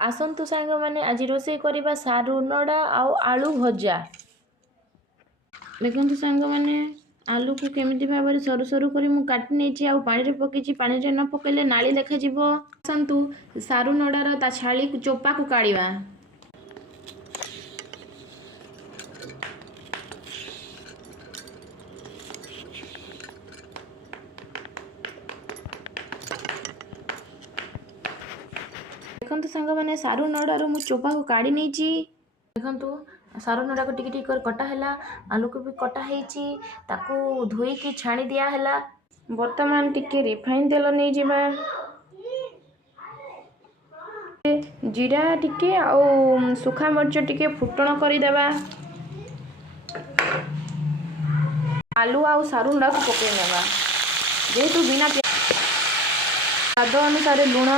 आसंतु सांग मैंने आज रोषे करवा सारू नड़ा आलू भजा। देखो सांग मैंने आलू को केमिति भाव सरू सरू कर काटी नहीं पानी पकई पानी न पकईले नाली देखा आसंतु सारू नड़ार ता छाली चोपा को काढ़ा। देखो सांग मैंने सारू नड़ार मु चोपा को काढ़ी नहीं। देखो सारू नड़ा को टिक टिक कर कटा है, आलू को भी कटा है, ताकू धोईकी छाणी दिया है। बर्तमान टिके रिफाइन तेल नहीं जिबा, जीरा टिके आउ सुखा मर्च टिके फुटण करदेबा। आलू आउ सारू नड़ा को पकई नेबा। जेहेतु बिना स्वाद अनुसार लुण